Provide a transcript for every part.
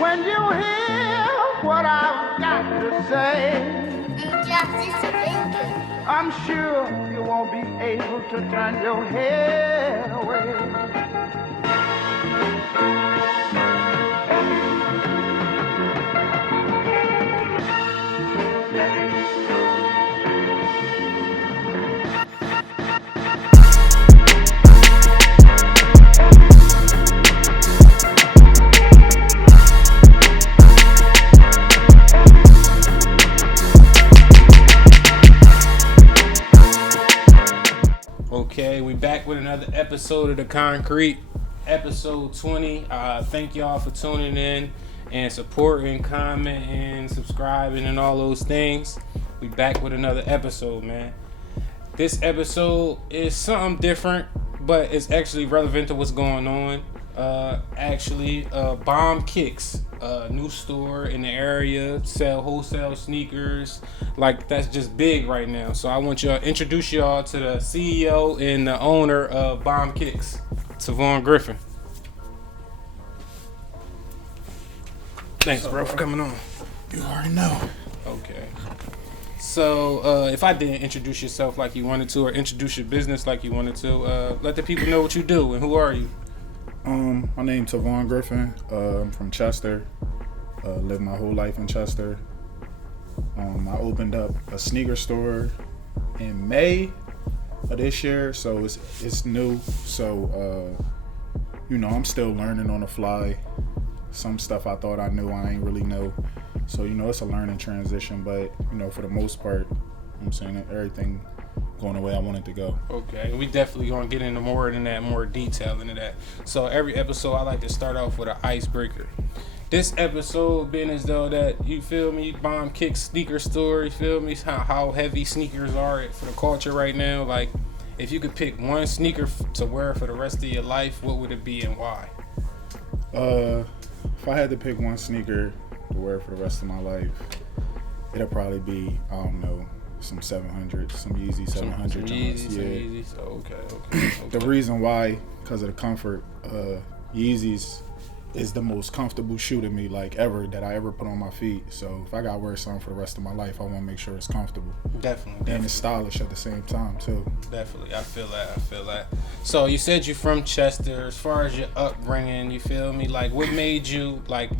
When you hear what I've got to say, I'm sure you won't be able to turn your head away. Okay, we back with another episode of The Concrete, episode 20. Thank y'all for tuning in and supporting, commenting, subscribing, and all those things. We back with another episode, man. This episode is something different, but it's actually relevant to what's going on. Bomb Kicks, new store in the area, sell wholesale sneakers. Like, that's just big right now. So I want y'all to introduce y'all to the CEO and the owner of Bomb Kicks, Tavaune Griffin. Thanks, bro, for coming on. You already know. Okay. So, if I didn't introduce yourself like you wanted to, or introduce your business like you wanted to, let the people know what you do and who are you? My name's Tavaune Griffin. I'm from Chester. Lived my whole life in Chester. I opened up a sneaker store in May of this year, so it's new. So, I'm still learning on the fly. Some stuff I thought I knew, I ain't really know. So, it's a learning transition, but, for the most part, I'm saying everything going the way I want it to go. Okay, we definitely gonna get into more than that, more detail into that. So every episode I like to start off with an icebreaker. This episode being as though that, you feel me, Bomb Kicks sneaker store, you feel me, how heavy sneakers are for the culture right now. Like, if you could pick one sneaker to wear for the rest of your life, what would it be and why? If I had to pick one sneaker to wear for the rest of my life, it'll probably be, I don't know, some 700, some Yeezy 700. Some Yeezy. So, okay. The reason why, because of the comfort. Yeezys is the most comfortable shoe to me, like, ever, that I ever put on my feet. So if I gotta wear something for the rest of my life, I want to make sure it's comfortable. Definitely. And it's stylish at the same time too. Definitely, I feel that. So you said you're from Chester. As far as your upbringing, you feel me? Like, what made you, like,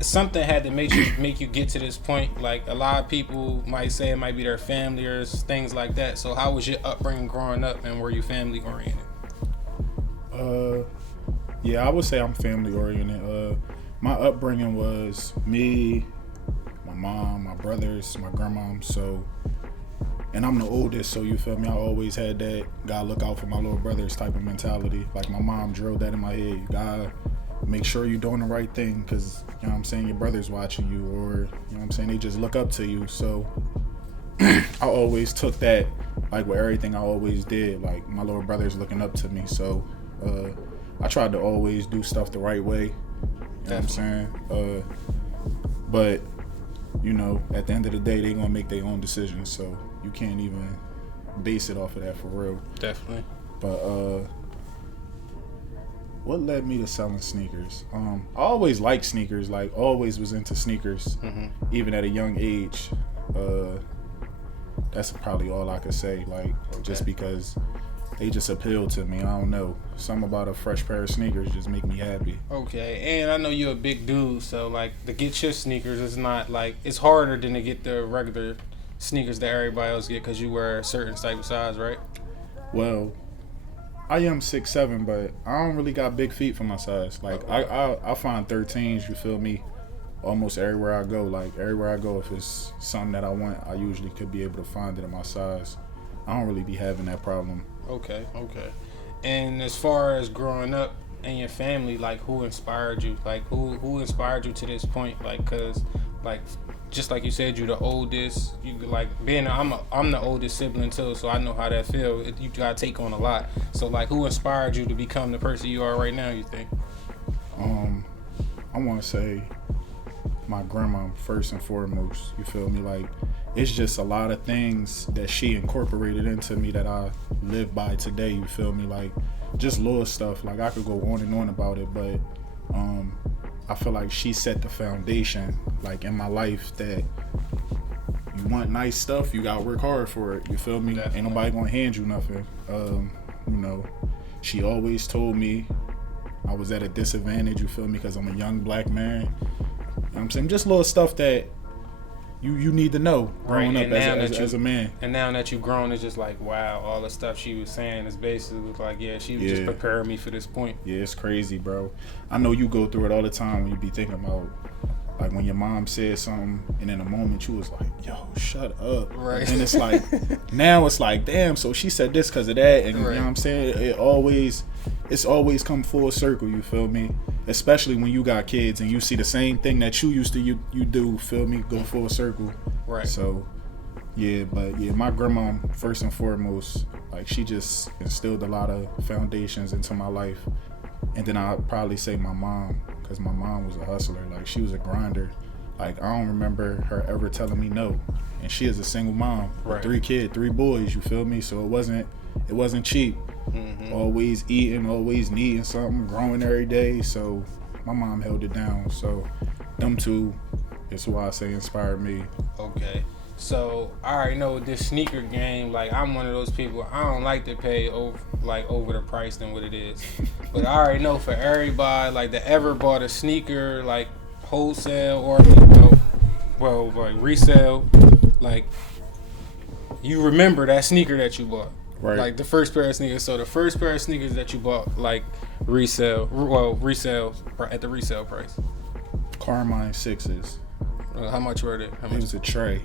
something had to make you get to this point? Like, a lot of people might say it might be their family or things like that. So how was your upbringing growing up, and were you family oriented? Yeah, I would say I'm family oriented. My upbringing was me, my mom, my brothers, my grandma. So, and I'm the oldest, so you feel me? I always had that gotta look out for my little brothers type of mentality. Like, my mom drilled that in my head. You gotta make sure you're doing the right thing, because, your brother's watching you, or, they just look up to you. So I always took that, like, with everything I always did. Like, my little brother's looking up to me. So I tried to always do stuff the right way. You know what I'm saying? But, at the end of the day, they're going to make their own decisions. So you can't even base it off of that for real. Definitely. But what led me to selling sneakers? I always liked sneakers. Like, always was into sneakers, even at a young age. That's probably all I could say. Like, just because they just appeal to me. I don't know. Something about a fresh pair of sneakers just make me happy. Okay, and I know you're a big dude, so, like, to get your sneakers is not, like, it's harder than to get the regular sneakers that everybody else get, because you wear a certain type of size, right? Well, I am 6'7", but I don't really got big feet for my size. Like, I find 13s, you feel me, almost everywhere I go. Like, everywhere I go, if it's something that I want, I usually could be able to find it in my size. I don't really be having that problem. Okay. And as far as growing up and your family, like, who inspired you? Like, who inspired you to this point? Like, cause, like, just like you said, you're the oldest. You, like, I'm the oldest sibling too, so I know how that feel. You gotta take on a lot. So, like, who inspired you to become the person you are right now, you think? I want to say my grandma first and foremost. You feel me? Like, it's just a lot of things that she incorporated into me that I live by today. You feel me? Like, just little stuff. Like, I could go on and on about it, but I feel like she set the foundation, like in my life, that you want nice stuff, you gotta work hard for it. You feel me? Definitely. Ain't nobody gonna hand you nothing. You know, she always told me I was at a disadvantage. You feel me? Because I'm a young black man. You know what I'm saying? Just little stuff that you need to know growing up as a man. And now that you've grown, it's just like, wow, all the stuff she was saying is basically like, yeah, she was just preparing me for this point. Yeah, it's crazy, bro. I know you go through it all the time when you be thinking about, like, when your mom said something and in a moment you was like, yo, shut up. Right. And it's like, now it's like, damn, so she said this because of that. And you know what I'm saying? It's always come full circle, you feel me? Especially when you got kids and you see the same thing that you used to you do, feel me, go full circle. Right. So, yeah, but yeah, my grandma, first and foremost, like, she just instilled a lot of foundations into my life. And then I'd probably say my mom, because my mom was a hustler. Like, she was a grinder. Like, I don't remember her ever telling me no. And she is a single mom with 3 kids, 3 boys, you feel me? So it wasn't cheap. Mm-hmm. Always eating, always needing something, growing every day. So my mom held it down. So them two is why I say inspired me. Okay. So I already know with this sneaker game, like, I'm one of those people, I don't like to pay over the price than what it is. But I already know for everybody, like, that ever bought a sneaker, like, wholesale or like resale, like, you remember that sneaker that you bought. Right. Like the first pair of sneakers. So the first pair of sneakers that you bought, like, resale at the resale price. Carmine 6s. How much were they? It was a tray.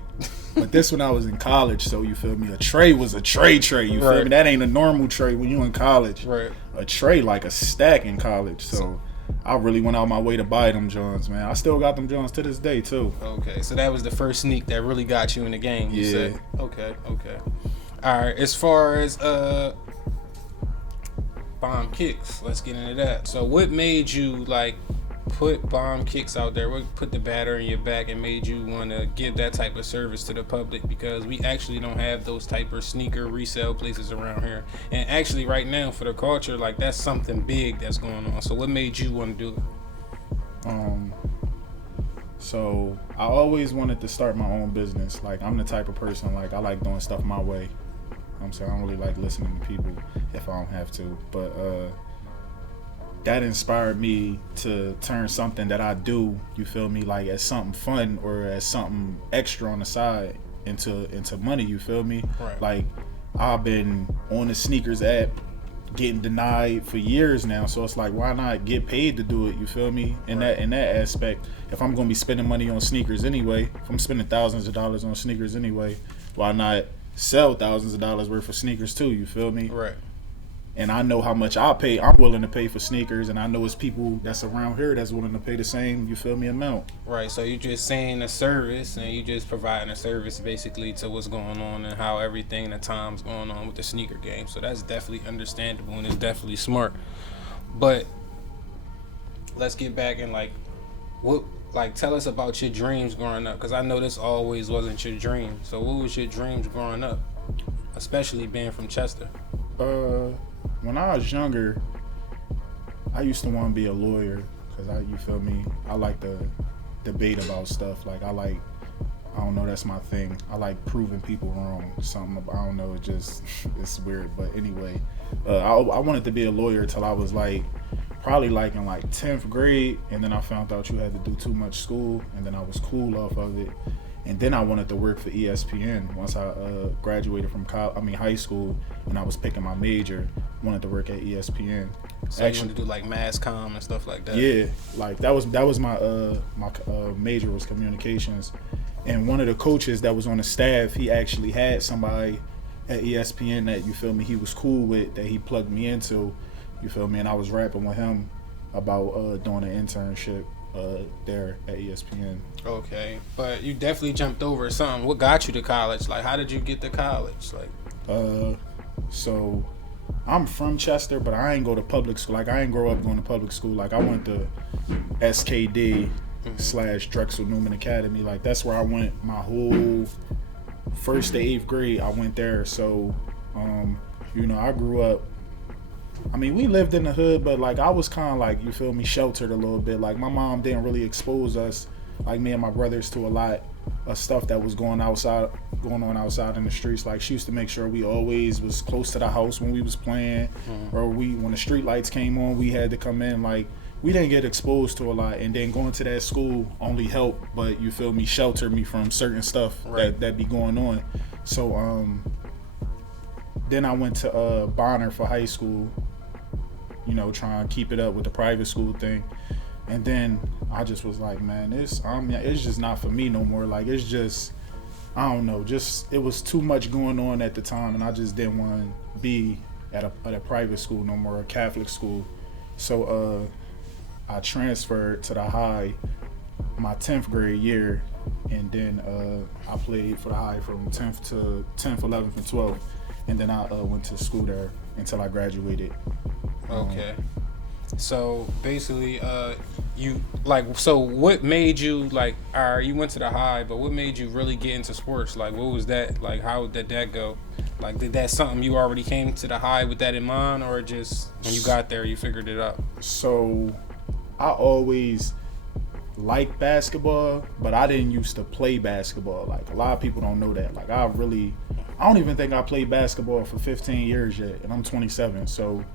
But this when I was in college, so you feel me? A tray was a tray. You feel me? That ain't a normal tray when you in college. Right. A tray like a stack in college. So I really went out my way to buy them Johns, man. I still got them Johns to this day too. Okay, so that was the first sneak that really got you in the game. You said. Okay. All right. As far as bomb kicks, let's get into that. So what made you, like, put bomb kicks out there? What put the batter in your back and made you want to give that type of service to the public? Because we actually don't have those type of sneaker resale places around here. And actually right now for the culture, like, that's something big that's going on. So what made you want to do it? So I always wanted to start my own business. Like, I'm the type of person, like, I like doing stuff my way. I'm saying I don't really like listening to people if I don't have to. But that inspired me to turn something that I do, you feel me, like, as something fun or as something extra on the side into money, you feel me? Right. Like, I've been on the sneakers app getting denied for years now, so it's like, why not get paid to do it, you feel me? In that aspect, if I'm gonna be spending money on sneakers anyway, if I'm spending thousands of dollars on sneakers anyway, why not sell thousands of dollars worth of sneakers too, you feel me? Right. And I know how much I'm willing to pay for sneakers, and I know it's people that's around here that's willing to pay the same, you feel me, amount. Right, so you just saying a service, and you just providing a service basically to what's going on and how everything, the time's going on with the sneaker game. So that's definitely understandable and it's definitely smart. But let's get back and, like, tell us about your dreams growing up, because I know this always wasn't your dream. So what was your dreams growing up, especially being from Chester? When I was younger, I used to want to be a lawyer because you feel me, I like to debate about stuff. Like, I don't know, that's my thing. I like proving people wrong. Something, I don't know, it's weird. But anyway, I wanted to be a lawyer till I was probably in 10th grade, and then I found out you had to do too much school, and then I was cool off of it. And then I wanted to work for ESPN once I graduated from high school, and I was picking my major. Wanted to work at ESPN. So you wanted to do like mass comm and stuff like that? Yeah, like that was my major was communications, and one of the coaches that was on the staff, he actually had somebody at ESPN that, you feel me, he was cool with, that he plugged me into, you feel me, and I was rapping with him about doing an internship there at ESPN. Okay, but you definitely jumped over something. What got you to college? Like, how did you get to college? Like, so I'm from Chester, but I ain't go to public school. Like, I ain't grow up going to public school. Like, I went to SKD / Drexel Newman Academy. Like, that's where I went my whole 1st to 8th grade. I went there. So, I grew up I mean, we lived in the hood, but like I was kind of like, you feel me, sheltered a little bit. Like my mom didn't really expose us, like me and my brothers, to a lot of stuff that was going on outside in the streets. Like she used to make sure we always was close to the house when we was playing, or when the street lights came on, we had to come in. Like we didn't get exposed to a lot, and then going to that school only helped, but you feel me, shelter me from certain stuff that be going on. So then I went to Bonner for high school, you know, trying to keep it up with the private school thing. And then I just was like, man, it's just not for me no more. Like it's just, I don't know, just it was too much going on at the time, and I just didn't want to be at a private school no more, a Catholic school. So I transferred to the high my 10th grade year, and then I played for the high from 10th to 10th, 11th, and 12th, and then I went to school there until I graduated. Okay. So basically, so what made you like? You went to the high, but what made you really get into sports? Like, what was that? Like, how did that go? Like, did that something you already came to the high with that in mind, or just when you got there you figured it out? So, I always liked basketball, but I didn't used to play basketball. Like a lot of people don't know that. Like I don't even think I played basketball for 15 years yet, and I'm 27. So.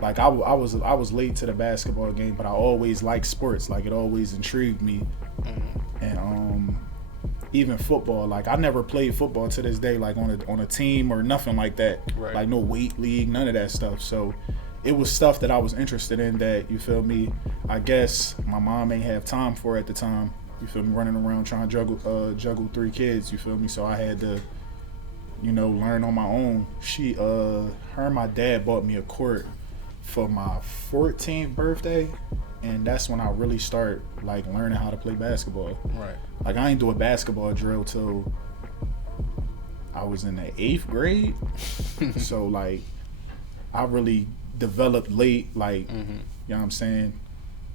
Like I was late to the basketball game, but I always liked sports. Like it always intrigued me, and even football. Like I never played football to this day, like on a team or nothing like that. Right. Like no weight league, none of that stuff. So it was stuff that I was interested in. That you feel me? I guess my mom ain't have time for at the time. You feel me? Running around trying to juggle 3 kids. You feel me? So I had to, you know, learn on my own. Her and my dad bought me a court for my 14th birthday, and that's when I really start like learning how to play basketball. Right. Like I ain't do a basketball drill till I was in the 8th grade. So like I really developed late, like you know what I'm saying,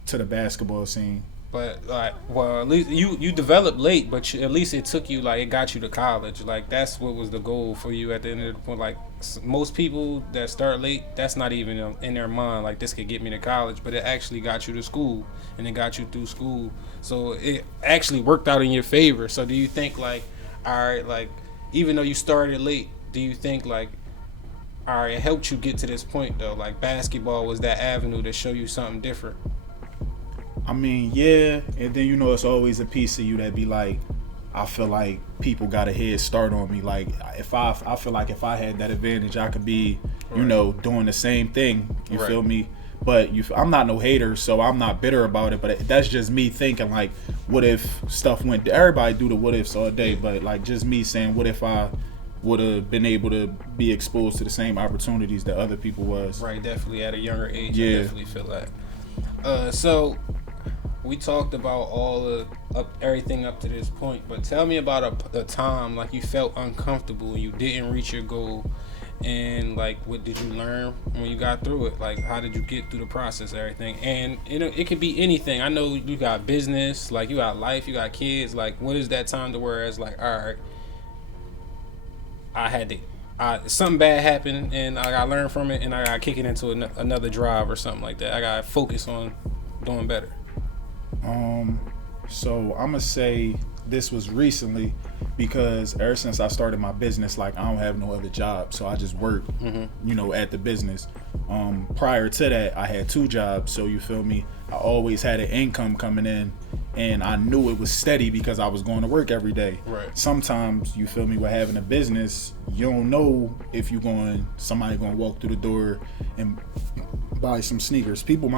to the basketball scene. But like, well, at least you developed late, but at least it took you, like, it got you to college. Like that's what was the goal for you at the end of the point. Like most people that start late, that's not even in their mind. Like this could get me to college, but it actually got you to school, and it got you through school. So it actually worked out in your favor. So do you think like, all right, like even though you started late, do you think like, all right, it helped you get to this point though? Like basketball was that avenue to show you something different. I mean, yeah, and then you know it's always a piece of you that be like, I feel like people got a head start on me. Like if I feel like if I had that advantage, I could be, you know, doing the same thing. You feel me? But I'm not no hater, so I'm not bitter about it. But that's just me thinking like, what if stuff went? Everybody do the what ifs all day, but like just me saying, what if I would have been able to be exposed to the same opportunities that other people was? Right, definitely at a younger age. Yeah. I definitely feel that. So we talked about everything up to this point, but tell me about a time like you felt uncomfortable and you didn't reach your goal, and like what did you learn when you got through it? Like how did you get through the process, everything? And it could be anything. I know you got business, like you got life, you got kids. Like what is that time to where it's like, all right, I had to, something bad happened and I got to learn from it, and I got to kick it into another drive or something like that. I got to focus on doing better. So I'm gonna say this was recently, because ever since I started my business, like I don't have no other job, so I just work, you know, at the business. Prior to that, I had 2 jobs, so you feel me? I always had an income coming in, and I knew it was steady because I was going to work every day. Right. Sometimes you feel me, with having a business, you don't know if somebody gonna walk through the door and buy some sneakers. People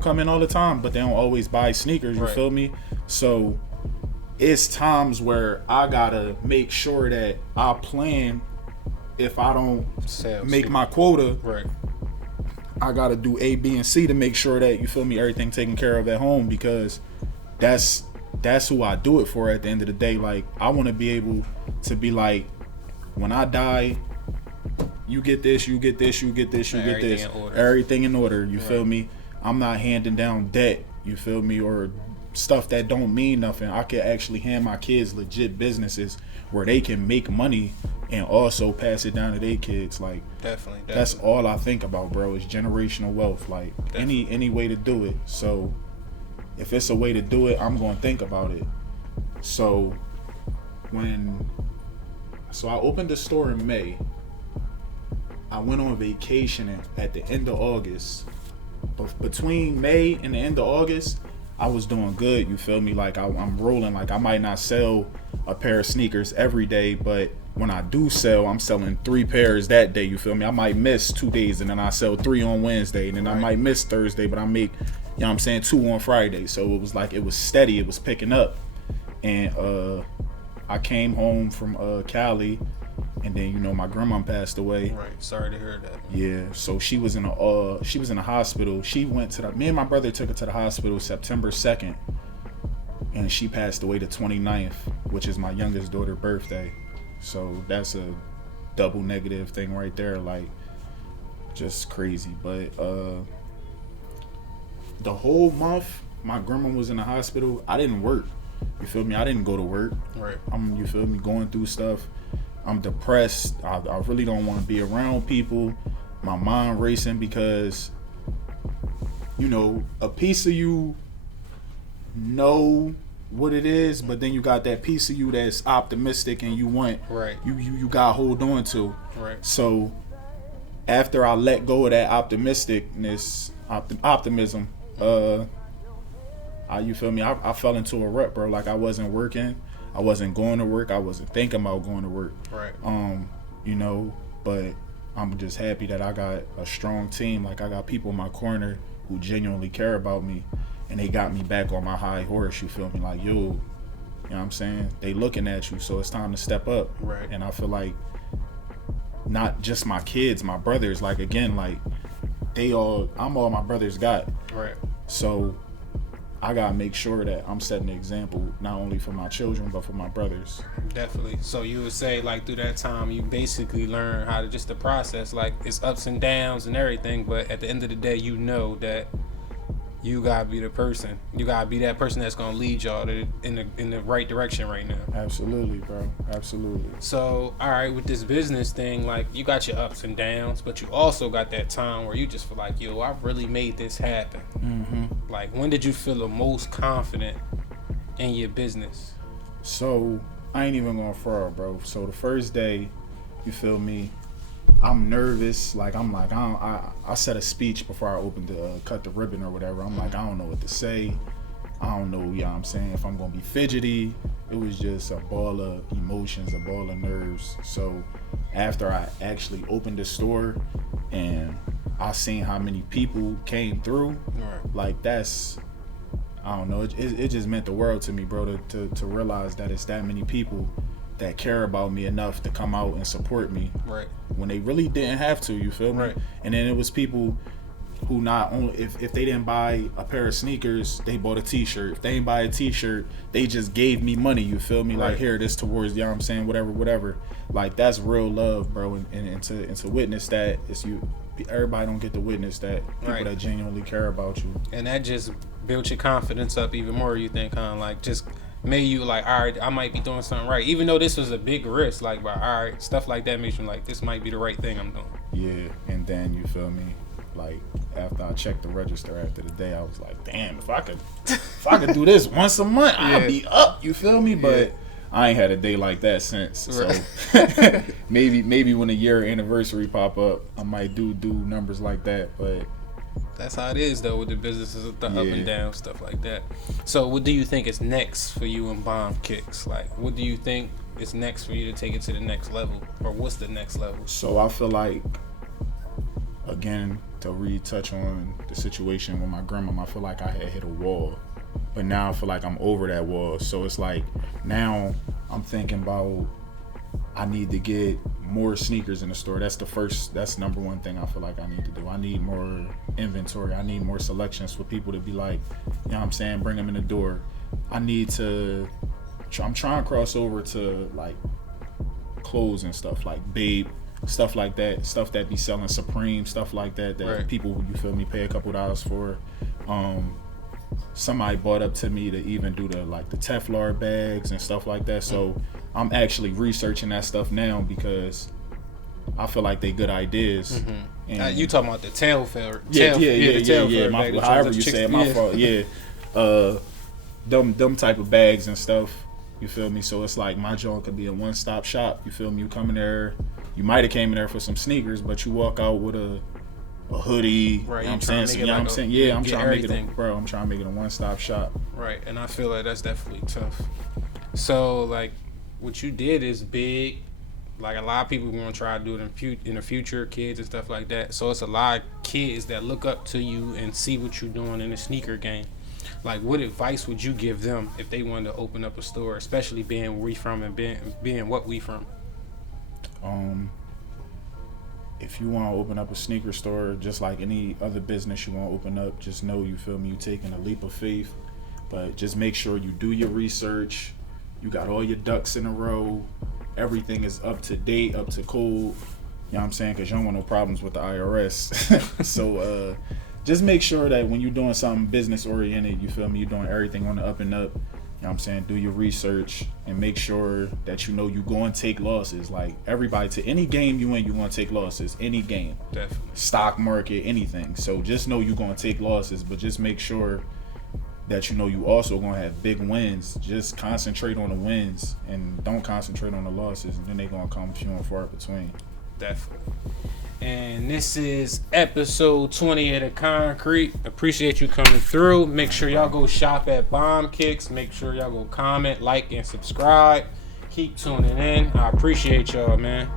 come in all the time, but they don't always buy sneakers. You feel me? So it's times where I gotta make sure that I plan. If I don't make my quota, right, I gotta do A, B, and C to make sure that, you feel me, everything taken care of at home, because that's who I do it for at the end of the day. Like I want to be able to be like, when I die, you get this, you get this, you get this, you get this. Everything in order. You feel me? I'm not handing down debt, you feel me, or stuff that don't mean nothing. I could actually hand my kids legit businesses where they can make money and also pass it down to their kids. Like, Definitely. that's all I think about, bro, is generational wealth. Like, any way to do it. So if it's a way to do it, I'm gonna think about it. So I opened the store in May. I went on vacation at the end of August. But between May and the end of August, I was doing good, you feel me? Like, I'm rolling. Like, I might not sell a pair of sneakers every day, but when I do sell, I'm selling 3 pairs that day, you feel me? I might miss 2 days, and then I sell 3 on Wednesday, and then I might miss Thursday, but I make, you know what I'm saying, 2 on Friday. So it was like, it was steady, it was picking up. And I came home from Cali, and then, you know, my grandma passed away. Right. Sorry to hear that. Yeah. So she was in a hospital. She went to me and my brother took her to the hospital September 2nd, and she passed away the 29th, which is my youngest daughter's birthday. So that's a double negative thing right there. Like, just crazy. But the whole month my grandma was in the hospital, I didn't work. You feel me? I didn't go to work. Right. You feel me? Going through stuff. I'm depressed. I really don't want to be around people. My mind racing because, you know, a piece of you know what it is, but then you got that piece of you that's optimistic and you want, you got to hold on to. Right. So after I let go of that optimism, you feel me? I fell into a rut, bro. Like, I wasn't working. I wasn't going to work. I wasn't thinking about going to work. Right. You know, but I'm just happy that I got a strong team. Like, I got people in my corner who genuinely care about me, and they got me back on my high horse. You feel me? Like, yo, you know what I'm saying? They looking at you, so it's time to step up. Right. And I feel like not just my kids, my brothers. Like, again, like, I'm all my brothers got. Right. So I gotta make sure that I'm setting an example not only for my children but for my brothers. Definitely. So you would say, like, through that time you basically learn how to just the process, like, it's ups and downs and everything, but at the end of the day, you know that you gotta be the person. You gotta be that person that's gonna lead y'all in the right direction right now. Absolutely, bro. Absolutely. So, all right, with this business thing, like, you got your ups and downs, but you also got that time where you just feel like, yo, I really made this happen. Mm-hmm. Like, when did you feel the most confident in your business? So, I ain't even gonna fraud, bro. So the first day, you feel me, I'm nervous. Like, I said a speech before I opened the cut the ribbon or whatever. I'm like, I don't know what to say. I don't know, you know what I'm saying, if I'm gonna be fidgety. It was just a ball of emotions, a ball of nerves. So after I actually opened the store and I seen how many people came through, like, that's, I don't know, it just meant the world to me, bro, to realize that it's that many people that care about me enough to come out and support me. Right. When they really didn't have to, you feel me? Right. And then it was people who not only, if they didn't buy a pair of sneakers, they bought a t-shirt. If they didn't buy a t-shirt, they just gave me money, you feel me? Right. Like, here, this towards, you know what I'm saying, whatever. Like, that's real love, bro. And to witness that, everybody don't get to witness that. People that genuinely care about you. And that just built your confidence up even more, you think, kind of like, just made you like, all right, I might be doing something right, even though this was a big risk. Like, but all right, stuff like that makes you like, this might be the right thing I'm doing. Yeah. And then, you feel me, like, after I checked the register after the day, I was like, damn, if I could do this once a month, I'd be up, you feel me? But I ain't had a day like that since. So maybe when a year anniversary pop up, I might do numbers like that. But that's how it is, though, with the businesses, the up and down, stuff like that. So what do you think is next for you and Bomb Kicks? Like, what do you think is next for you to take it to the next level? Or what's the next level? So I feel like, again, to retouch on the situation with my grandma, I feel like I had hit a wall. But now I feel like I'm over that wall. So it's like, now I'm thinking about, I need to get more sneakers in the store. That's number one thing I feel like I need to do. I need more inventory. I need more selections for people to be like, you know what I'm saying, bring them in the door. I'm trying to cross over to, like, clothes and stuff, like Babe, stuff like that, stuff that be selling Supreme, stuff like that people, you feel me, pay a couple dollars for. somebody brought up to me to even do the Teflon bags and stuff like that. So I'm actually researching that stuff now because I feel like they good ideas. Mm-hmm. And you talking about the tail feather? Yeah. Bag, however you say it, my fault. Yeah, them type of bags and stuff. You feel me? So it's like my joint could be a one-stop shop. You feel me? You come in there, you might have came in there for some sneakers, but you walk out with a hoodie. Right. You know what I'm saying? I'm saying? Yeah, I'm trying to make it, bro. I'm trying to make it a one-stop shop. Right, and I feel like that's definitely tough. So like, what you did is big. Like a lot of people gonna try to do it in the future, kids and stuff like that. So it's a lot of kids that look up to you and see what you're doing in the sneaker game. Like, what advice would you give them if they wanted to open up a store, especially being where we from and being what we from? If you want to open up a sneaker store, just like any other business you want to open up, just know, you feel me, you taking a leap of faith. But just make sure you do your research. You got all your ducks in a row. Everything is up to date, up to code. You know what I'm saying? Because you don't want no problems with the IRS. So just make sure that when you're doing something business oriented, you feel me, you're doing everything on the up and up. You know what I'm saying? Do your research and make sure that you know you go and take losses. Like everybody, to any game you in, you want to take losses. Any game. Definitely. Stock market, anything. So just know you're going to take losses, but just make sure that you know you also going to have big wins. Just concentrate on the wins and don't concentrate on the losses, and then they're going to come few and far between. Definitely. And this is episode 20 of The Concrete. Appreciate you coming through. Make sure y'all go shop at Bomb Kicks. Make sure y'all go comment, like, and subscribe. Keep tuning in. I appreciate y'all, man.